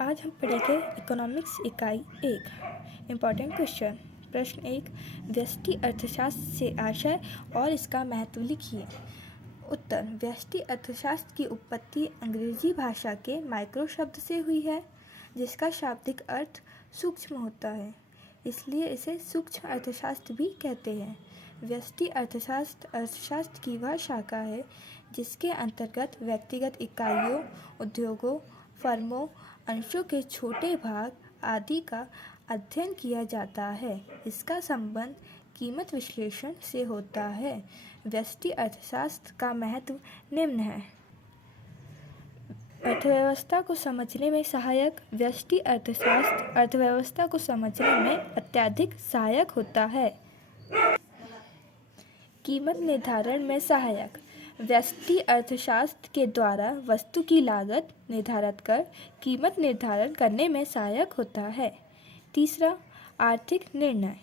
आज हम पढ़ेंगे इकोनॉमिक्स इकाई 1। Important question. प्रश्न 1, व्यष्टि अर्थशास्त्र से आशय और इसका महत्व लिखिए। उत्तर, व्यष्टि अर्थशास्त्र की उत्पत्ति अंग्रेजी भाषा के माइक्रो शब्द से हुई है, जिसका शाब्दिक अर्थ सूक्ष्म होता है, इसलिए इसे सूक्ष्म अर्थशास्त्र भी कहते हैं। व्यष्टि अर्थशास्त्र अर्थशास्त्र की वह शाखा है जिसके अंतर्गत व्यक्तिगत इकाइयों, उद्योगों, फर्मों, अंशों के छोटे भाग आदि का अध्ययन किया जाता है। इसका संबंध कीमत विश्लेषण से होता है। व्यष्टि अर्थशास्त्र का महत्व निम्न है। अर्थव्यवस्था को समझने में सहायक। व्यष्टि अर्थशास्त्र अर्थव्यवस्था को समझने में अत्यधिक सहायक होता है। कीमत निर्धारण में सहायक। व्यष्टि अर्थशास्त्र के द्वारा वस्तु की लागत निर्धारित कर कीमत निर्धारण करने में सहायक होता है। तीसरा, आर्थिक निर्णय।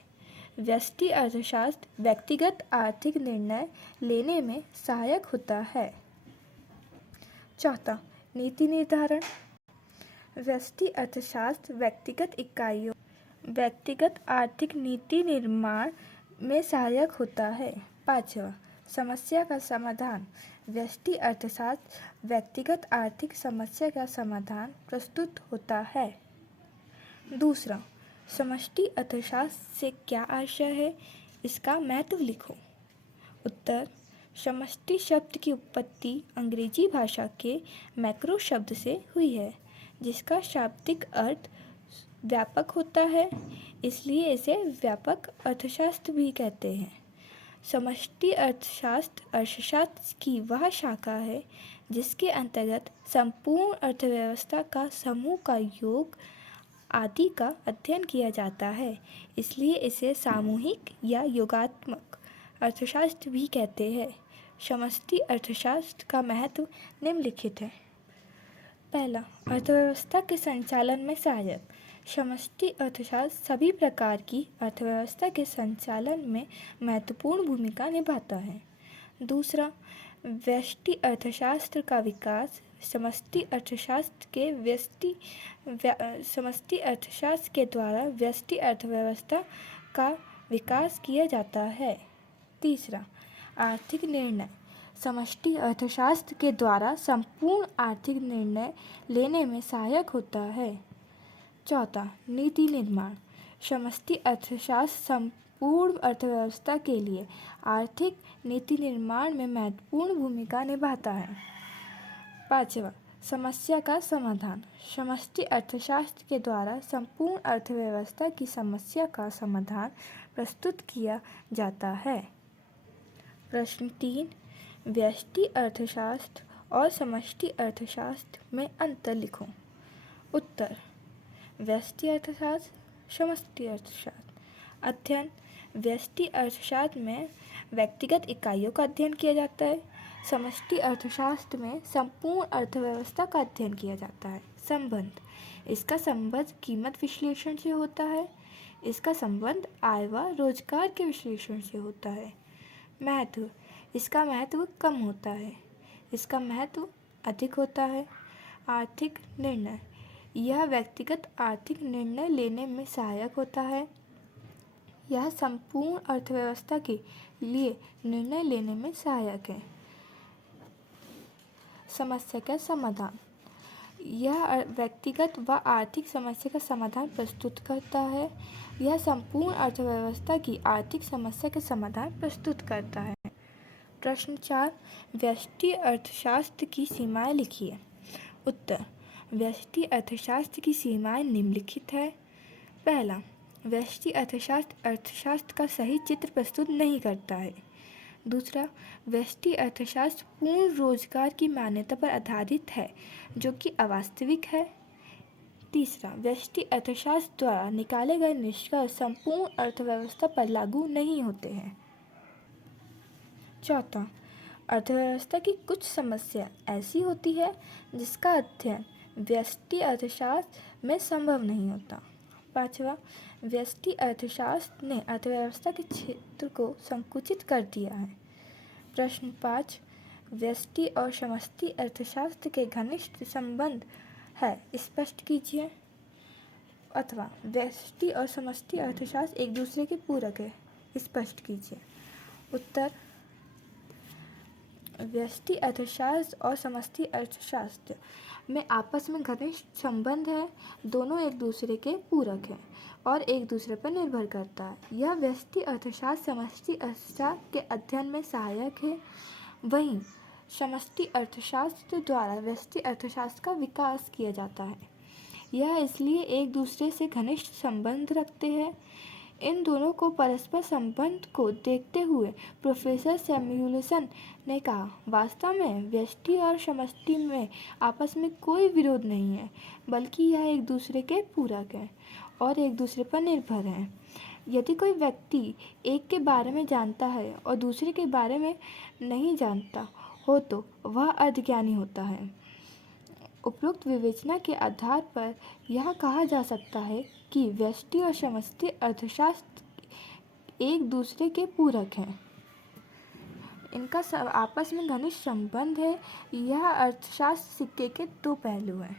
व्यष्टि अर्थशास्त्र व्यक्तिगत आर्थिक निर्णय लेने में सहायक होता है। चौथा, नीति निर्धारण। व्यष्टि अर्थशास्त्र व्यक्तिगत इकाइयों व्यक्तिगत आर्थिक नीति निर्माण में सहायक होता है। पाँचवा, समस्या का समाधान। व्यष्टि अर्थशास्त्र व्यक्तिगत आर्थिक समस्या का समाधान प्रस्तुत होता है। दूसरा, समष्टि अर्थशास्त्र से क्या आशय है, इसका महत्व लिखो। उत्तर, समष्टि शब्द की उत्पत्ति अंग्रेजी भाषा के मैक्रो शब्द से हुई है, जिसका शाब्दिक अर्थ व्यापक होता है, इसलिए इसे व्यापक अर्थशास्त्र भी कहते हैं। समष्टि अर्थशास्त्र अर्थशास्त्र की वह शाखा है जिसके अंतर्गत संपूर्ण अर्थव्यवस्था का समूह का योग आदि का अध्ययन किया जाता है, इसलिए इसे सामूहिक या योगात्मक अर्थशास्त्र भी कहते हैं। समष्टि अर्थशास्त्र का महत्व निम्नलिखित है। पहला, अर्थव्यवस्था के संचालन में सहायक। समष्टि अर्थशास्त्र सभी प्रकार की अर्थव्यवस्था के संचालन में महत्वपूर्ण भूमिका निभाता है। दूसरा, व्यष्टि अर्थशास्त्र का विकास। समष्टि अर्थशास्त्र के द्वारा व्यष्टि अर्थव्यवस्था का विकास किया जाता है। तीसरा, आर्थिक निर्णय। समष्टि अर्थशास्त्र के द्वारा संपूर्ण आर्थिक निर्णय लेने में सहायक होता है। चौथा, नीति निर्माण। समष्टि अर्थशास्त्र संपूर्ण अर्थव्यवस्था के लिए आर्थिक नीति निर्माण में महत्वपूर्ण भूमिका निभाता है। पाँचवा, समस्या का समाधान। समष्टि अर्थशास्त्र के द्वारा संपूर्ण अर्थव्यवस्था की समस्या का समाधान प्रस्तुत किया जाता है। प्रश्न 3, व्यष्टि अर्थशास्त्र और समष्टि अर्थशास्त्र में अंतर लिखो। उत्तर, व्यष्टि अर्थशास्त्र, समष्टि अर्थशास्त्र। अध्ययन। व्यष्टि अर्थशास्त्र में व्यक्तिगत इकाइयों का अध्ययन किया जाता है। समष्टि अर्थशास्त्र में संपूर्ण अर्थव्यवस्था का अध्ययन किया जाता है। संबंध। इसका संबंध कीमत विश्लेषण से होता है। इसका संबंध आय व रोजगार के विश्लेषण से होता है। महत्व। इसका महत्व कम होता है, इसका महत्व अधिक होता है। आर्थिक निर्णय। यह व्यक्तिगत आर्थिक निर्णय लेने में सहायक होता है। यह संपूर्ण अर्थव्यवस्था के लिए निर्णय लेने में सहायक है। समस्या का समाधान। यह व्यक्तिगत व आर्थिक समस्या का समाधान प्रस्तुत करता है। यह संपूर्ण अर्थव्यवस्था की आर्थिक समस्या का समाधान प्रस्तुत करता है। प्रश्न 4, व्यष्टि अर्थशास्त्र की सीमाएं लिखिए। उत्तर, व्यष्टि अर्थशास्त्र की सीमाएं निम्नलिखित है। पहला, व्यष्टि अर्थशास्त्र अर्थशास्त्र का सही चित्र प्रस्तुत नहीं करता है। दूसरा, व्यष्टि अर्थशास्त्र पूर्ण रोजगार की मान्यता पर आधारित है, जो कि अवास्तविक है। तीसरा, व्यष्टि अर्थशास्त्र द्वारा निकाले गए निष्कर्ष संपूर्ण अर्थव्यवस्था पर लागू नहीं होते हैं। चौथा, अर्थव्यवस्था की कुछ समस्या ऐसी होती है जिसका अध्ययन व्यष्टि अर्थशास्त्र में संभव नहीं होता। पाँचवा, व्यष्टि अर्थशास्त्र ने अर्थव्यवस्था के क्षेत्र को संकुचित कर दिया है। प्रश्न 5, व्यष्टि और समष्टि अर्थशास्त्र के घनिष्ठ संबंध है स्पष्ट कीजिए। अथवा व्यष्टि और समष्टि अर्थशास्त्र एक दूसरे के पूरक है, स्पष्ट कीजिए। उत्तर, व्यष्टि अर्थशास्त्र और समष्टि अर्थशास्त्र में आपस में घनिष्ठ संबंध है, दोनों एक दूसरे के पूरक हैं और एक दूसरे पर निर्भर करता है। यह व्यष्टि अर्थशास्त्र समष्टि अर्थशास्त्र के अध्ययन में सहायक है, वहीं समष्टि अर्थशास्त्र द्वारा व्यष्टि अर्थशास्त्र का विकास किया जाता है। यह इसलिए एक दूसरे से घनिष्ठ संबंध रखते हैं। इन दोनों को परस्पर संबंध को देखते हुए प्रोफेसर सैमुएल्सन ने कहा, वास्तव में व्यष्टि और समष्टि में आपस में कोई विरोध नहीं है, बल्कि यह एक दूसरे के पूरक हैं और एक दूसरे पर निर्भर हैं। यदि कोई व्यक्ति एक के बारे में जानता है और दूसरे के बारे में नहीं जानता हो तो वह अज्ञानी होता है। उपरोक्त विवेचना के आधार पर यह कहा जा सकता है कि व्यष्टि और समष्टि अर्थशास्त्र एक दूसरे के पूरक हैं। इनका आपस में घनिष्ठ संबंध है। यह अर्थशास्त्र सिक्के के दो पहलू हैं।